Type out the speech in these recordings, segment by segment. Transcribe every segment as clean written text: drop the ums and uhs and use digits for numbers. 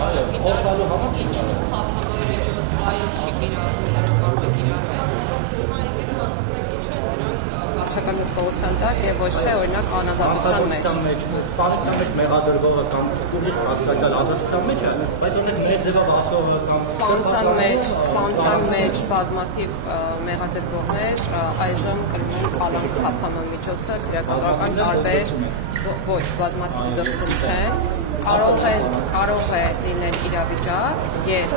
Ինչու խափանոյ միջոց այլ չի կիրառվում, կարող է կիրառվել։ Հիմա եկել ասում եք ինչ են նրանք վարչական հսկողության տակ եւ ոչ թե օրինակ անազատության մեջ։ Սպանության մեջ մեղադրվողը կամ ուղիղ հասկացալ ազատության մեջ է, բայց օրինակ մեր ձևով ասողը կամ սպանության մեջ բազմաթիվ մեղադրվողներ այժմ կրում են կալանք խափանոյ միջոցը քրեական տարբեր ոչ բազմաթիվ դրսում չեն։ Կարող է լինել իրավիճակ, երբ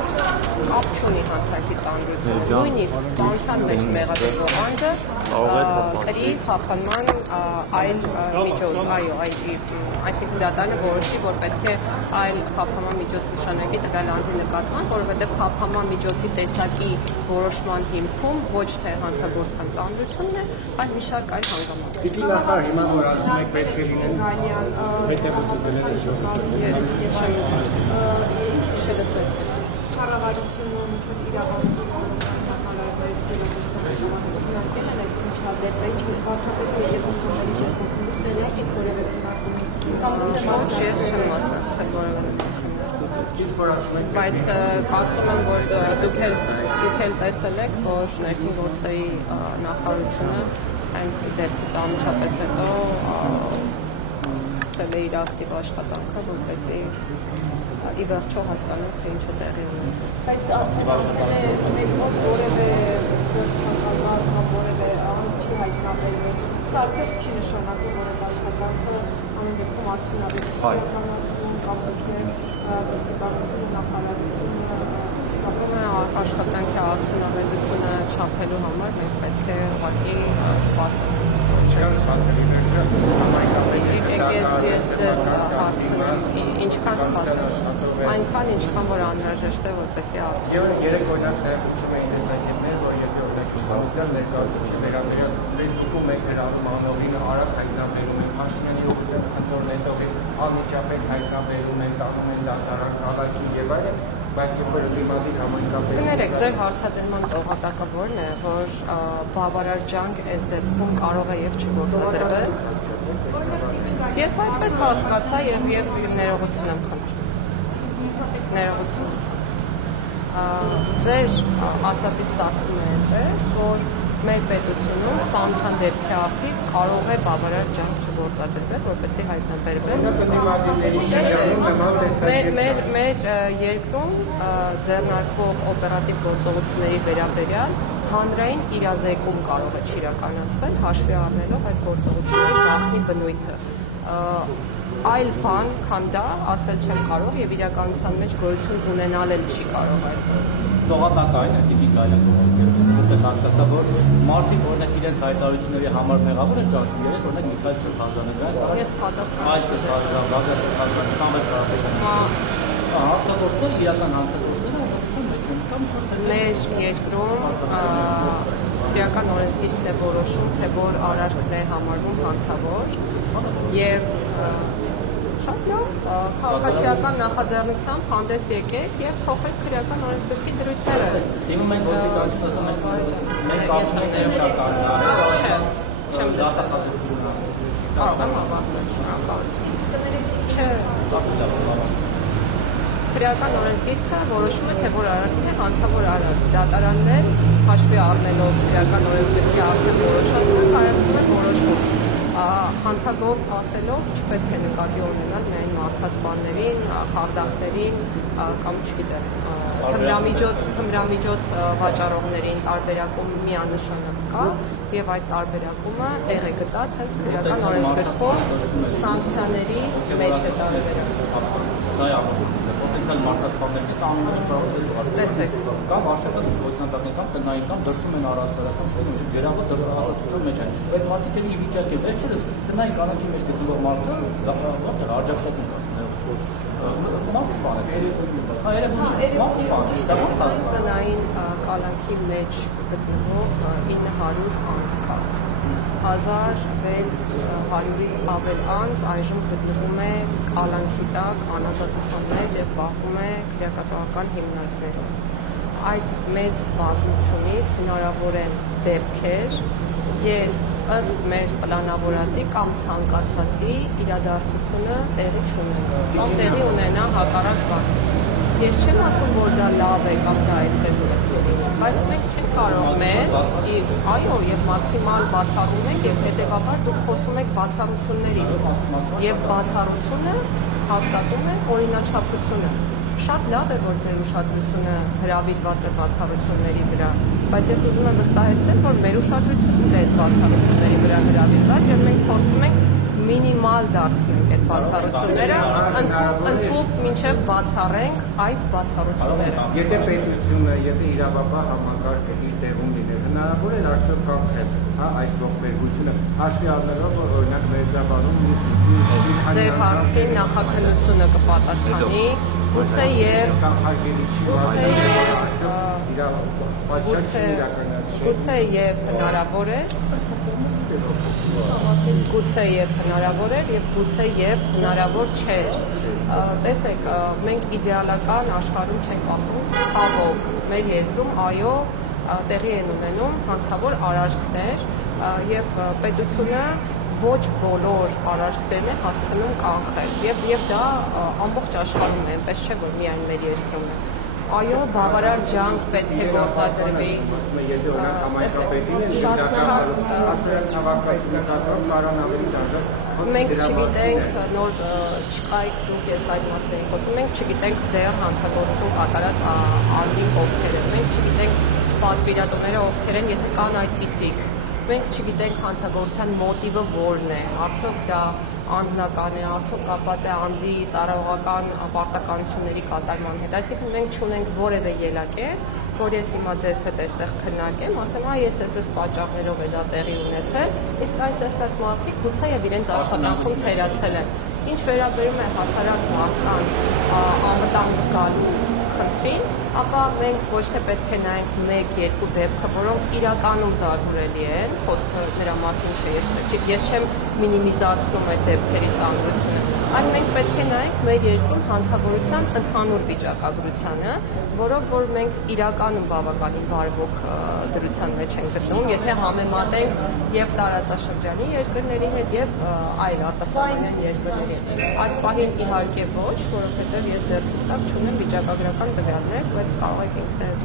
կապ չունի հանցանքի ծանրություն, նույնիսկ սպանության մեջ մեղադրվող անձը կրի խափանման այլ միջոց, այսինքն դատարանը որոշի, որ պետք է այլ խափանման միջոց նշանակի տվյալ անձի նկատմամբ, որովհետև խափանման միջոցի տեսակի որոշման հիմքում ոչ թե հանցագործության ծանրությունն է, այլ մի շարք այլ հանգամանք։ Պիտի նախար հիմա որ ասում եք պետք է լինեն Ինչ չլսեց։ Չառավարությունը մինչև իրավասությունը բայց կարծում եմ, որ դուք էլ տեսել եք, որ ներքին գործերի նախարարությունը հենց դեպքից անմիջապես հետո սկսել է իր ակտիվ աշխատանքը, որպեսզի ի վերջո հասկանանք, թե ինչու տեղի ունեցել։ Բայց արդեն մեր մոտ որևէ ձեռնարկված կամ որևէ անձ չի հայտնաբերվել։ Սա արդեն չի նշանակում, որ այդ աշխատանքը ամեն դեպքում արդյունավետ չի իրականացվում կամ պետք է ոստիկանությունը, նախարարությունը իսկապես աշխատանքի արդյունավետությունը չափելու համար մենք պետք է ուղղակի սպասենք։ Ես ձեզ հարցնեմ, ինչքան սպասեմ, այնքան ինչքան որ անհրաժեշտ է, որպեսզի արդյունավետ։ Երեք օրինակ նաև ուղղում էին տեսակետներ, որ եթե օրինակ իշխանության ներկայացուցիչ վերաբերյալ Facebook-ում եք հրավիրում անողին արագ հայտնաբերում են, Փաշինյանի ուղղության խնդիրներով անմիջապես հայտնաբերում են, տանում են դատարան, քաղաքի եւ այլն, բայց երբ դիմադիր համայնքապետը Կներեք, ձեր հարցադրման տողատակը որն է, որ բավարար ջանք այս դեպքում կարող է եւ չգործադրվել։ Ես այդպես հասկացա եւ ներողություն եմ խնդրում։ Ներողություն։ Ձեր ասածից ստացվում է այնպես, որ մեր պետությունում սպանության դեպքի արդիվ կարող է բավարար ջանք չգործադրվել, որպեսզի հայտնաբերվել։ Մեր երկրում ձեռնարկվող օպերատիվ գործողությունների վերաբերյալ հանրային իրազեկում կարող է չիրականացվել, հաշվի առնելով այդ գործողությունների գաղտնի բնույթը։ Այլ բան, քան դա, ասել չեմ կարող եւ իրականության մեջ գոյություն ունենալ էլ չի կարող այդ։ Տողատակային է դիտի գայլակոծությունները, որտեղ հասկացա, որ մարդիկ օրինակ իրենց հայտարարությունների համար մեղավոր են ճաշում, երեք օրինակ Միքայել Սրբազանը Ես հանցագործները իրական հանցագործները ուսուցում մեջ են կամ շատ մեր երկրում քրեական օրենսգիրքն է որոշում, թե որ արարքն է համարվում հանցավոր եւ շատ լավ քաղաքացիական նախաձեռնությամբ հանդես եկեք եւ փոխեք քրեական օրենսգրքի դրույթները։ Դիմում են ոստիկանությունը մենք ասում ենք շական, չեմ դասախոսություն։ Կարող եմ ավարտել, շնորհակալություն։ Չէ, քրեական օրենսգիրքը որոշում է, թե որ արարքն է հանցավոր արարք։ Դատարաններ հաշվի առնելով քրեական օրենսգիրքի արդեն որոշածը կայացնում են որոշում։ Հանցագործ ասելով չպետք է նկատի ունենալ միայն մարդասպաններին, խարդախներին կամ չգիտեմ, թմրամիջոց վաճառողներին տարբերակում միանշանակ կա եւ այդ տարբերակումը տեղ է գտած հենց քրեական օրենսգրքում սանկցիաների մեջ է տարբերակում։ Դա է ամուսնությունը, պոտենցիալ մարդասպանների կանոնները կարող են տեսեք կամ արշավային գործնական կամ տնային կամ դրսում են առասարական շնորհիվ գերավը դրասացության մեջ են։ Այդ մարդիկը ի վիճակի վերջերս տնային կանոնի մեջ գտնվող մարդը որտեղ աջակցող տնային կալանքի մեջ գտնվող 900 անձ կա։ 1600-ից ավել անձ այժմ գտնվում է կալանքի տակ, անազատության մեջ եւ պահվում է քրեակատվական հիմնարկներում։ Այդ մեծ բազմությունից հնարավոր են դեպքեր, երբ ըստ մեր պլանավորածի կամ ցանկացածի իրադարձությունը տեղի չունենա, կամ տեղի ունենա հակառակ բան։ Ես չեմ ասում, որ դա լավ է կամ դա այդպես պետք է լինի, բայց մենք չենք կարող մեզ, այո, եւ մաքսիմալ բացառում ենք եւ հետեւաբար դուք խոսում եք բացառություններից եւ բացառությունը հաստատում է օրինաչափությունը։ Շատ լավ է, որ ձեր ուշադրությունը հրավիրված է բացառությունների վրա, բայց ես ուզում եմ վստահեցնել, որ մեր ուշադրությունն է այդ բացառությունների վրա հրավիրված եւ մենք փորձում ենք մինիմալ դարձնենք այդ բացառությունները, ընդհանուր մինչև բացառենք այդ բացառությունները։ Եթե պետությունը, եթե իրավապահ համակարգը իր տեղում լիներ, հնարավոր է արդյոք կանխել, այս ողբերգությունը, հաշվի առնելով, որ օրինակ Մերձաբանում ձեր հարցին նախաքննությունը կպատասխանի, գուցե եւ հնարավոր է, գուցե եւ հնարավոր էր եւ գուցե եւ հնարավոր չէր։ Տեսեք, մենք իդեալական աշխարհում չենք ապրում, ցավոք, մեր երկրում այո տեղի են ունենում հանցավոր արարքներ եւ պետությունը ոչ բոլոր արարքներն է հասցնում կանխել եւ դա ամբողջ աշխարհում է, այնպես չէ որ միայն մեր երկրում է։ Այո, բավարար ջանք պետք է գործադրվի։ Մենք չգիտենք, նոր չկայք դուք ես այդ մասն եք խոսում, մենք չգիտենք դեռ հանցագործություն կատարած անձին ովքեր են, մենք չգիտենք պատվիրատուները ովքեր են, եթե կան այդպիսիք։ Մենք չգիտենք հանցագործության մոտիվը որն է, արդյոք դա անձնական է, արդյոք կապված է անձի ծառայողական պարտականությունների կատարման հետ։ Այսինքն մենք չունենք որևէ ելակետ, որ ես հիմա ձեզ հետ այստեղ քննարկեմ, ասեմ, այս պատճառներով է դա տեղի ունեցել, իսկ այս մարդիկ գուցե եւ իրենց աշխատանքում թերացել են։ Ինչ վերաբերում է հասարակ մարդկանց անվտանգ զգալու խնդրին, ապա մենք ոչ թե պետք է նայենք 1-2 դեպքը, որոնք իրականում զարհուրելի են, խոսքը նրա մասին չէ, ես չեմ մինիմիզացնում այդ դեպքերի ծանրությունը, այլ մենք պետք է նայենք մեր երկրում հանցավորության ընդհանուր վիճակագրությանը, որով որ մենք իրականում բավականին բարվոք դրության մեջ ենք գտնվում, եթե համեմատենք եւ տարածաշրջանի երկրների հետ եւ այլ արտասահմանյան երկրների հետ։ Այս պահին իհարկե ոչ, որովհետեւ ես ձեռքիս տակ չունեմ վիճակագրական տվյալներ, բայց կարող եք ինքներդ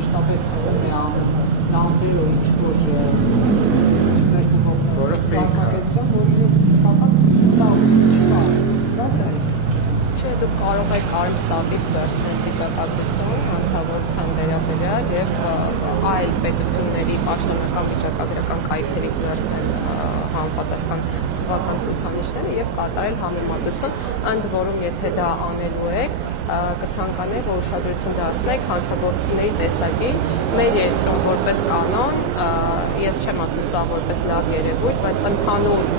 մշտապես հողում է նամբերով ինչ-որ որը կազմակերպության, որ իրենք կապան ստավություն չկա, չէ, դուք կարող եք Արմստատից վերցնել վիճակագրություն հանցավորության վերաբերյալ եւ այլ պետությունների պաշտոնական վիճակագրական կայքերից վերցնել համապատասխան թվական ցուցանիշները եւ կատարել համեմատություն, ընդ որում եթե դա անելու եք, կցանկանայի, որ ուշադրություն դարձնեք հանցագործությունների տեսակին մեր երկրում որպես կանոն, ես չեմ ասում սա որպես լավ երևույթ, բայց ընդհանուր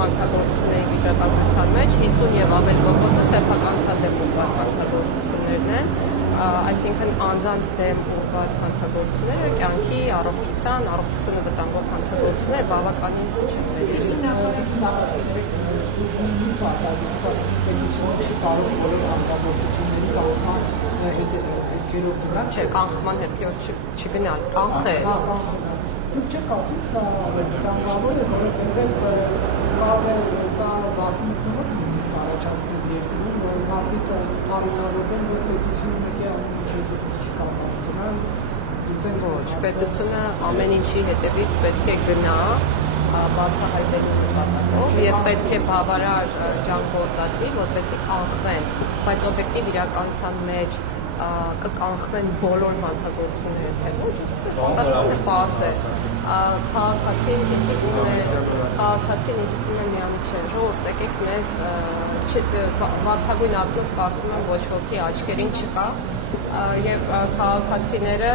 հանցագործությունների վիճակագրության մեջ 50 եւ ավել տոկոսը սեփականության դեմ ուղղված հանցագործություններն են, այսինքն անձանց դեմ ուղղված հանցագործությունները, կյանքի, առողջությունը վտանգող հանցագործությունները բավականին քիչ են։ Չէ, կանխման հետքերով չգնալ, կանխել։ Դուք չեք կարծում սա վտանգավոր է, որովհետև լավ է սա վախենքով նույնիսկ առաջացնել երկրում, որ մարդիկ առանձնավորվեն, որ պետությունը մեկի ամեն ինչի հետևից չկարողանան գնալ, ոչ, պետությունը ամեն ինչի հետևից պետք է գնա բացահայտելու նպատակով եւ պետք է բավարար ջանք գործադրի, որպեսզի կանխվեն, բայց օբյեկտիվ իրականության մեջ կկանխվեն բոլոր հանցագործությունները, թե ոչ, պատասխանը պարզ է։ Քաղաքացին ինձ թվում է միամիտ չէ, ժողովուրդ եկեք մեզ վարդագույն ակնոց կարծում եմ ոչ ոքի աչքերին չկա եւ քաղաքացիները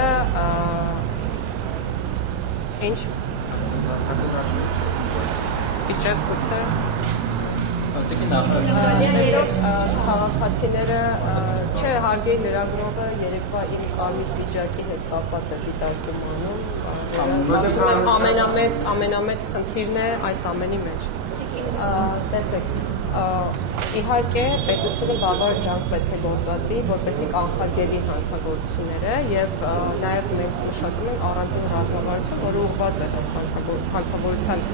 ինչ իջեք գուցե քաղաքացիները չէ հարգելի լրագրողը երեկվա իր կարմիր վիճակի հետ կապված է դիտարկում անում ամենամեծ խնդիրն է այս ամենի մեջ տեսեք իհարկե պետությունը բավարար ջանք պետք է գործադրի, որպեսզի կանխարգելի հանցագործությունները եւ նաեւ մենք մշակում ենք առանձին ռազմավարություն, որը ուղղված է հանցագործության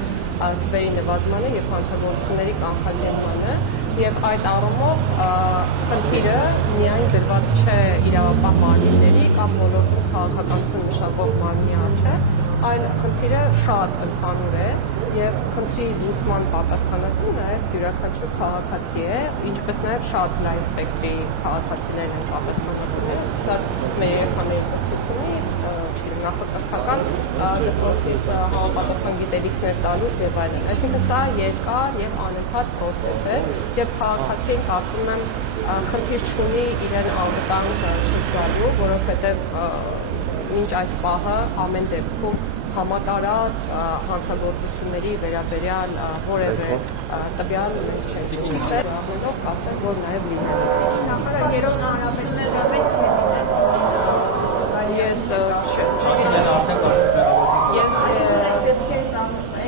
թվերի նվազմանը եւ հանցագործությունների կանխարգելմանը Եվ այդ առումով խնդիրը միայն դրված չէ իրավապահ մարմինների կամ ոլորտի քաղաքականություն մշակող մարմնի առջև, այլ խնդիրը շատ ընդհանուր է եւ խնդրի լուծման պատասխանատու նաեւ յուրաքանչյուր քաղաքացի է, ինչպես նաեւ շատ լայն սպեկտրի քաղաքացիներն են պատասխանատուներ, սկսած մեր երեխաների կրթությունից, նախակրթական դպրոցից համապատասխան գիտելիքներ տալուց եւ այլն։ Այսինքն սա երկար եւ անընդհատ process է, եւ քաղաքացին կարծում եմ խնդիր չունի իրեն անվտանգ չզգալու, որովհետեւ մինչ այս պահը ամեն դեպքում համատարած հանցագործությունների վերաբերյալ որևէ տվյալ չենք ունեցել, ամենով կասեմ, որ նաև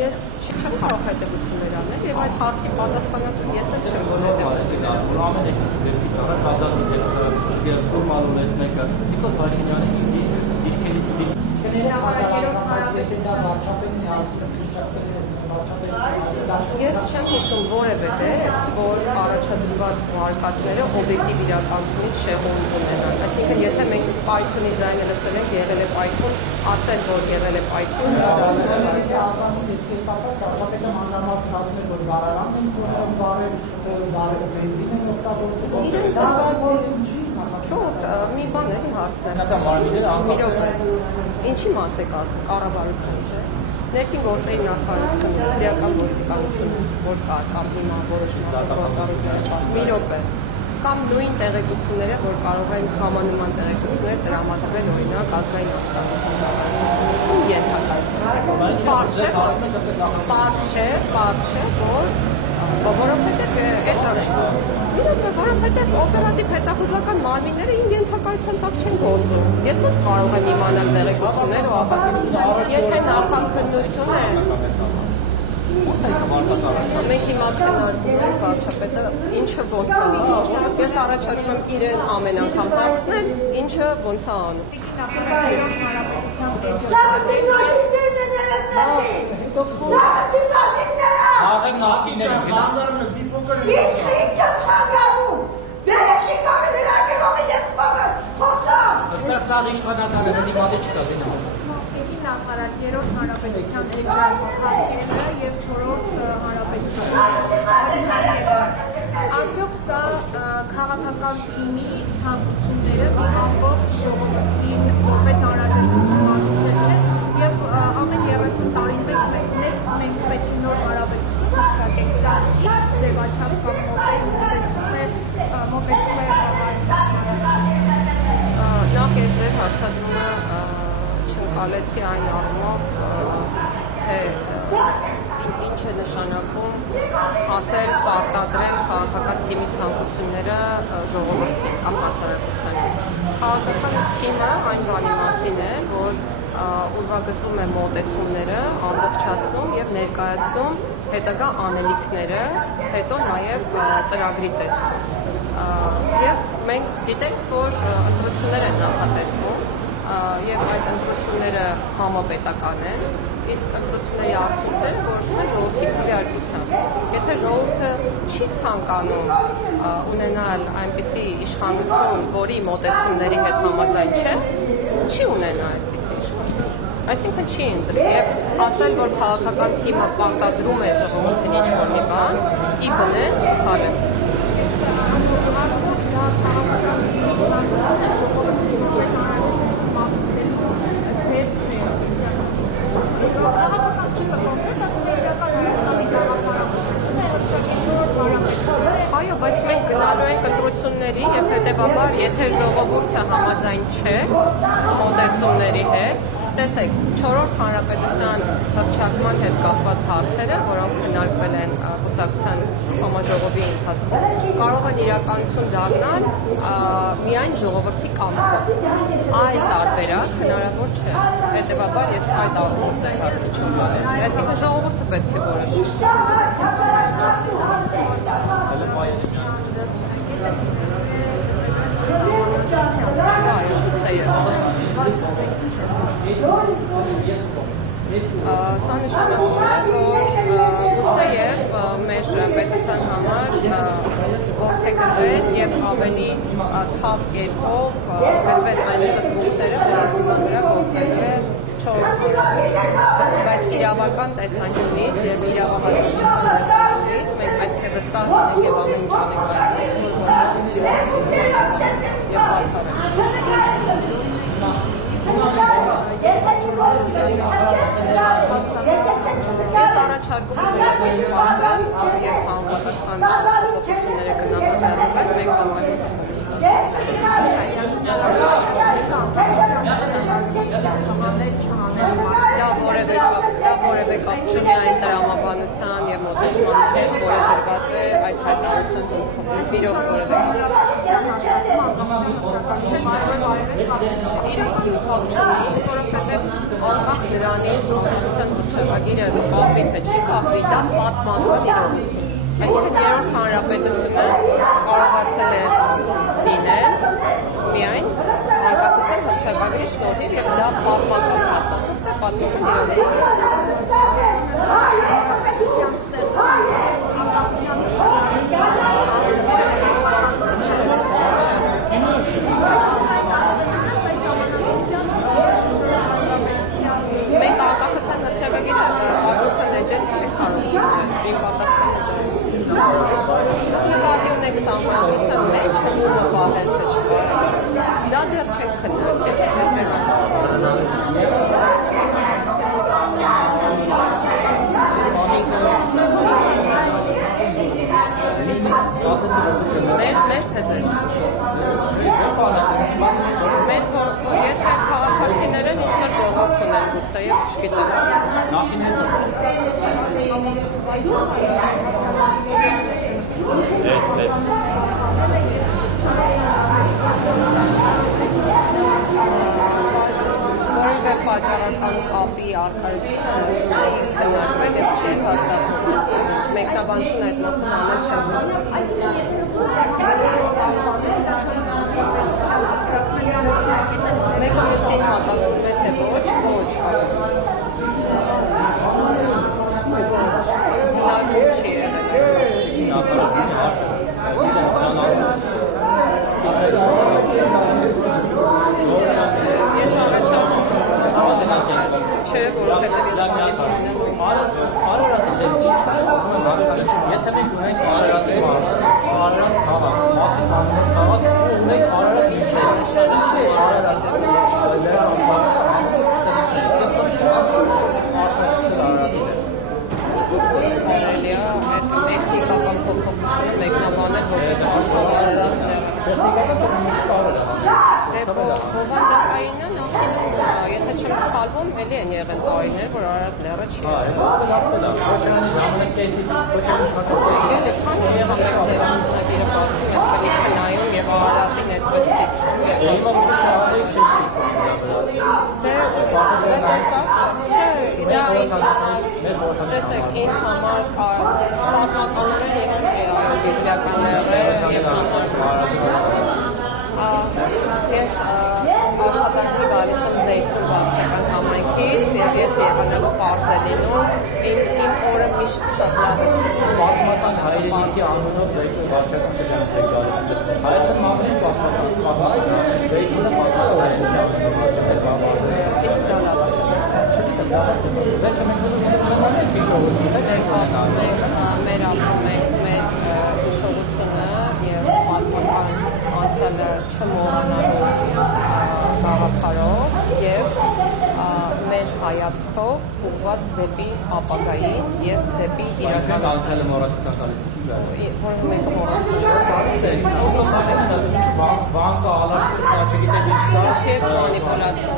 ես չեմ կարող հետևություններ անել եւ այդ հարցի պատասխանատու ես էլ չեմ որ հետևություններ ամեն այսպիսի դեպքից առաջ ազատ դիտել ֆորմալում ես մեկը Նիկոլ Փաշինյանի Ես չեմ հիշում որևէ դեպք, որ առաջադրված վարկածները օբյեկտիվ իրականությունից շեղում ունենան։ Այսինքն, եթե մենք Python-ի ձայնը լսել ենք, եղել է Python, ասել, որ եղել է Python, մի բան է հարցնել։ Ինչի մաս է կառավարություն, չէ։ Ներքին գործերի նախարարությունը, քրեական ոստիկանությունը, որ կա կամ հիմա որոշ գործառույթներ, մի րոպե, կամ նույն տեղեկությունները, որ կարող են համանման տեղեկություններ տրամադրել օրինակ ազգային անվտանգության ծառայությունում ենթակայություն։ Պարզ չէ, որովհետև օպերատիվ հետախուզական մարմինները իմ ենթակայության տակ չեն գործում։ Ես ոնց կարող եմ իմանալ տեղեկություններ ու ահագին։ Եթե նախաքննություն է, մենք հիմա քննարկում ենք վարչապետը ինչը ոնց է անում։ Ես առաջարկում եմ իրեն ամեն անգամ հարցնել, ինչը ոնց է անում։ Աղեմ նախկիները Հանգարումս մի փոքր Ինչ խանգարում։ Դերեկի կարը ներարկելով ես բաղր, խոսամ։ Ոստեղ սաղ իշխանական է, նիմադի չկա գնա։ Մակետի նախարար, երրորդ հանրապետության էջարախաղքերը և չորրորդ հանրապետության Արդյոք սա քաղաքական թիմի ցանկությունները մի ամբողջ ժողովրդի որպես անհրաժեշտություն մատուցել չէ և ամեն 30 տարին մենք պետք է նոր հանրապետություն մշակենք, սա ձևաչափ կամ մոտեցում է Նախ ես ձեր հարցադրումը չընկալեցի այն առումով, թե ինչ է նշանակում ասել պարտադրեմ քաղաքական թիմի ցանկությունները ժողովրդին կամ հասարակությանը։ Քաղաքական թիմը այն բանի մասին է, որ ուրվագծում է մոտեցումները, ամբողջացնում եւ ներկայացնում հետագա անելիքները, հետո նաեւ ծրագրի տեսքով։ Եվ մենք գիտենք, որ ընտրություններ են նախատեսվում եւ այդ ընտրությունները համապետական են, իսկ ընտրությունների արդյունքները որոշվում են ժողովրդի քվեարկությամբ։ Եթե ժողովուրդը չի ցանկանում ունենալ այնպիսի իշխանություն, որի մոտեցումների հետ համաձայն չէ, չի ունենա այնպիսի իշխանություն։ Այսինքն չի ընտրի եւ ասել, որ քաղաքական թիմը պարտադրում է ժողովրդին ինչ-որ մի բան, ի բնե սխալ է։ Այո, բայց մենք գնալու ենք ընտրությունների եւ հետեւաբար, եթե ժողովուրդը համաձայն չէ մոտեցումների հետ, տեսեք, 4-րդ հանրապետության հռչակման հետ կապված հարցերը, որոնք քննարկվել են կուսակցության համաժողովի ընթացքում, կարող են իրականություն դառնալ միայն ժողովրդի կամքով։ Այլ տարբերակ հնարավոր չէ։ Հետևաբար ես այդ առումով ձեր հարցը չընդունեցի։ Այսինքն ժողովուրդը պետք է Սա նշանակում է, որ գուցեև մեր պետության համար թավ կերպով գրվել այն սկզբունքները, որոնց վրա գործելու է 4 բայց իրավական տեսանկյունից եւ իրավահարության տեսանկյունից մենք պետք է վստահ լինենք եւ ամեն ինչ անենք եւ Ես առաջարկում եմ վերադարձ սպասել եւ համապատասխան փոփոխությունները գնահատել մենք համարում որևէ կապ չունի այն տրամաբանության եւ մոտեցման հետ, որը դրված է այդ հայտարարության իրոք որևէ որովհետեւ անկախ դրանից հանրության հռչակագիրը կապի թե չի կապի, դա պատմական իրողություն։ Այսինքն երրորդ հանրապետությունը կարողացել է լինել միայն անկախության հռչակագրի շնորհիվ եւ դա պատմական հաստատում է պատմական Մենք անկախության հռչակագիրը անկախության էջել չի կարող չիջել, նկատի ունեք սահմանության մեջ հնումը պահել թե չպահել, դա դեռ չենք քննել, չենք Մեր թե ձեր եթե քաղաքացիները ինչ-որ բողոք ունեն գուցե և չգիտեմ որևէ պատճառական կապի առկայությունը քննարկվել եւ չի հաստատվում մեկնաբանություն այդ մասում անել չեմ Մեկը մյուսին հակասում է թե ոչ չի Ես առաջարկում չէ, որովհետև Եթե մենք ունենք Արարատի մարդ, Արարատ քաղաք, մասի համներ քաղաք, ունենք Արարատ տեխնիկական փոփոխությունը մեկնաբանել որպես աշխարհ Բովանդակայինը նախին, եթե չեմ սխալվում, էլի են եղել տարիներ, որ Արարատ լեռը չի եղել։ Էլի քանի եղավ եք ձեր անձնագիրը բացում եք քնի նայում և Արարատին այդպես ֆիքսում եք։ Հիմա մի շահարի Տեսեք, ինձ համար պատմականորեն եղել է բիբլիական լեռը և Ես աշխատանքի գալիս եմ Զեյթուն վարչական համայնքից և երբ եղանալու պարզ է լինում, իմ օրը միշտ շատ լավ է սկսում։ Պատմական հայրենիքի անունով Զեյթուն վարչական շրջանից է գալիս։ Հայրեն մամրին պատմական Զեյթունը պատմական Իսկ դա լավ է։ Վերջը մենք ուզում ենք հիշողություն Մեր ապրում ենք մեր հիշողությունը և պատմական անցյալը չմոռանալու գաղափարով և մեր հայացքով ուղղված դեպի ապագային և դեպի իրականություն։ անցյալը մոռացության գալիս Որը մեկը մոռացություն Վանկը ալաշկը չգիտեք ինչ կա Չի մանիպուլացիա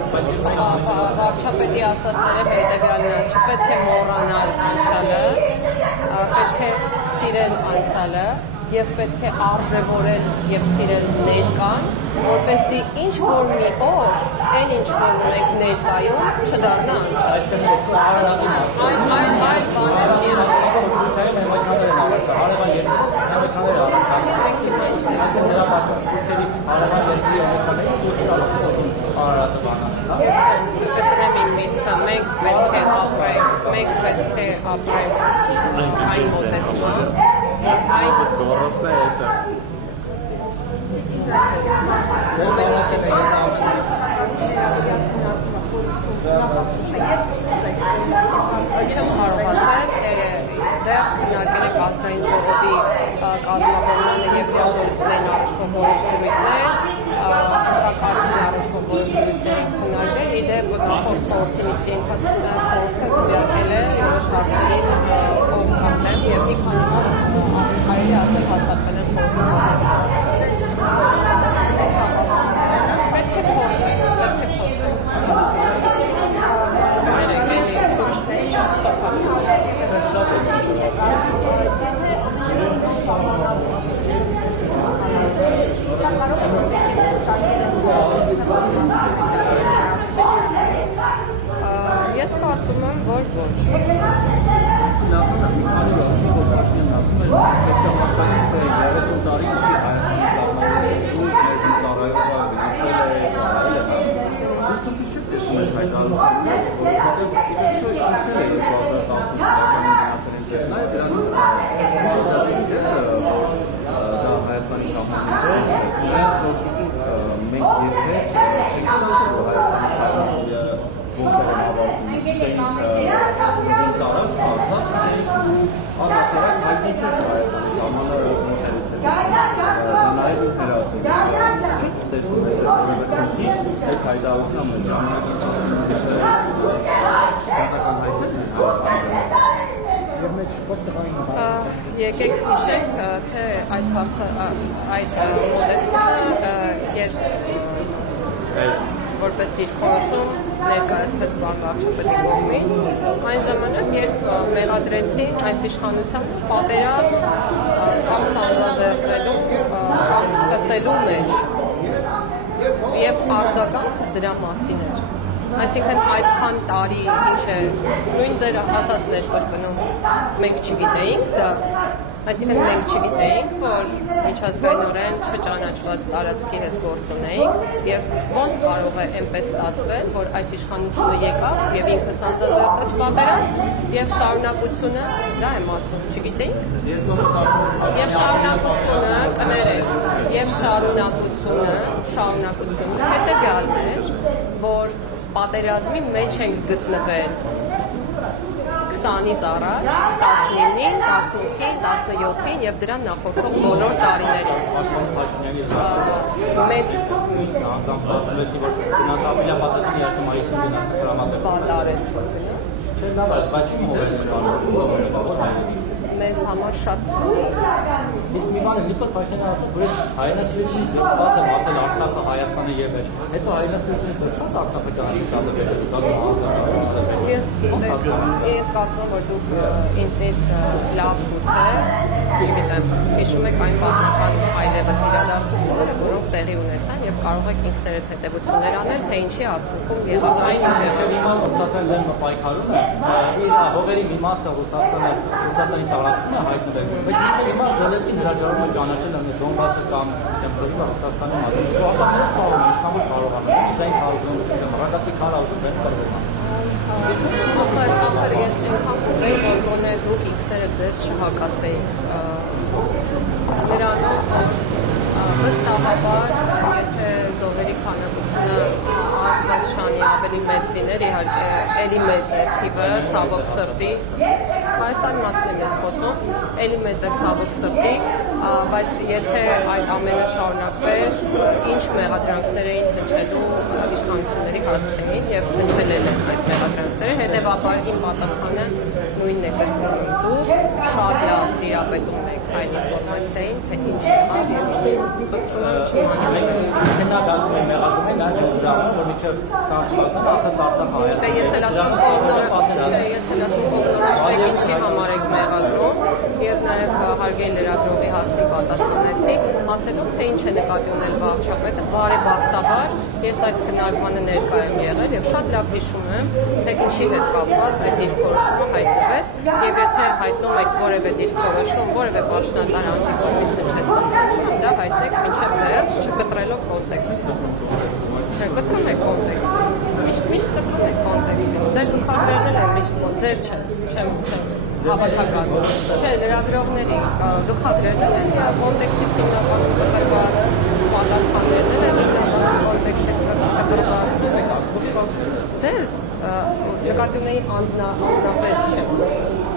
Վարչապետի ասածները հետևյալն է չպետք է մոռանալ անցյալը պետք է սիրել անցյալը և պետք է արժևորել և սիրել ներկան, որպեսզի ինչ-որ մի օր, այն ինչ-որ ունենք ներկայում, չդառնա անցյալ։ Այս բաները մենք պետք է ապրենք այն մոտեցումը, այն Չեմ կարող ասել, դեռ քննարկել եք ազգային ժողովի կազմավորմանը եւ լիազորություններին առնչվող որոշումներ, հակակարգին առնչվող որոշումներ քննարկել, իդեպ նախորդ խորհրդի նիստի ընթացքում խորհուրդը քննարկել է որոշ հարցերի կողմնակներ եւ մի քանի բան կարելի ասել հաստատվել են Ես կարծում եմ, որ ոչ։ Եկեք հիշենք, թե այդ մոդելությունը որպես դիրքորոշում ներկայացվեց Վարդան վարչապետի կողմից, այն ժամանակ, երբ մեղադրեցին այս իշխանության պատերազմ կամ սանձազերծելու կամ սկսելու մեջ եւ արձագանք դրա մասին էր։ Այսինքն այդքան տարի ինչ է, նույն ձեր ասածներ կրկնում, մենք չգիտեինք դա, այսինքն մենք չգիտեինք, որ միջազգայինորեն չճանաչված տարածքի հետ գործ ունեինք եւ ոնց կարող է այնպես ստացվել, որ այս իշխանությունը եկավ եւ ինքը սանձազերծեց պատերազմ եւ շարունակությունը, դա եմ ասում, չգիտեինք։ Եվ շարունակությունը կներեք, եւ շարունակությունը հետեւյալն էր, որ պատերազմի մեջ ենք գտնվել 20-ից առաջ, 19-ին, 18-ին, 17-ին եւ դրան նախորդող բոլոր տարիներին։ Մեծ մեզ համար շատ Իսկ մի բան է, Նիկոլ Փաշինյանը ասաց, որ հայրենասիրությունից դեպված է մատել Արցախը, Հայաստանը եւ վերջ։ Հետո հայրենասիրությունից դեպված Արցախը Ես կարծում որ դուք ինձնից լավ գուցե, չգիտեմ, հիշում եք այն պատմական այլևս իրադարձությունները, որոնք տեղի ունեցան եւ կարող եք ինքներդ հետեւություններ անել, թե ինչի արդյունքում եղավ այն, ինչ Ռուսաստանի դեմ պայքարումը, իր հողերի մի մասը Ռուսաստանի տարածքում է հայտնվել, բայց հիմա Զելենսկին հրաժարվում է ճանաչել այն Դոնբասը կամ Ռուսաստանի մասը։ Ինչքան կարող է, այն հարցում, ռադատի քարաուզը բերում Ախր ես այնքան կուզեի, որ գոնե դուք ինքները ձեզ չհակասեիք նրանով, վստահաբար, եթե զոհերի քանակությունը Աստվածաշանի ավելի մեծ լիներ, իհարկե, էլի մեծ է թիվը, ցավոք սրտի, Հայաստանի մասին եմ ես խոսում, էլի մեծ է ցավոք սրտի, բայց եթե այդ ամենը շարունակվեր, ինչ մեղադրանքներ էին հնչելու իշխանությունների հասցեին եւ հնչելել են այդ մեղադրանքները, հետեւաբար իմ պատասխանը նույնն է կրկնում դուք շատ լավ տիրապետում եք այն ինֆորմացիային, թե ինչ եղավ եւ ինչ ինչի համար եք մեղադրում եւ նաեւ հարգելի լրագրողի հարցին պատասխանեցի, ասելով թե ինչ է նկատի ունել վարչապետը, բարեբախտաբար ես այդ քննարկմանը ներկա եմ եղել եւ շատ լավ հիշում եմ, թե ինչի հետ կապված այդ դիրքորոշումը հայտնվեց եւ եթե հայտնում եք որևէ դիրքորոշում, որևէ պաշտոնատար անձի կողմից հնչեցված, դա հայտնեք մինչեւ վերջ, չկտրելով կոնտեքստը։ Կտրում եք կոնտեքստը։ Միշտ կտրում եք կոնտեքստը։ Ձեր գլխավորներն են միշտ ձեր չեմ հավաքական։ Չէ, լրագրողների գլխավորներն են կոնտեքստից հիմնականում կտրված պատասխաններն են ձեզ նկատի ունեի անձնապես չեմ